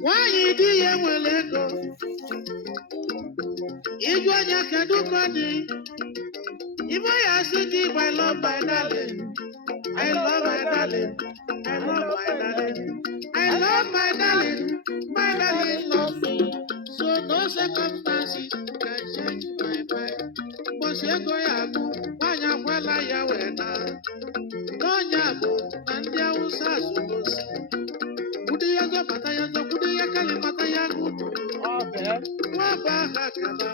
Nwaanyị di ya nwere ego ịjụ anya kedu ka ọ dị ibe ya sị gị I love my darling I love my darling I love my darling I love my darling my darling love me so no circumstances can change my mind ụbọchị ego ya agụ nwaanyị akwela ya wee na n'ọnya bụ na ndị Awụsa zụgosi kwude ya zọbata ya zọ kwude ya kalimata ya gụ nwaba ha kaba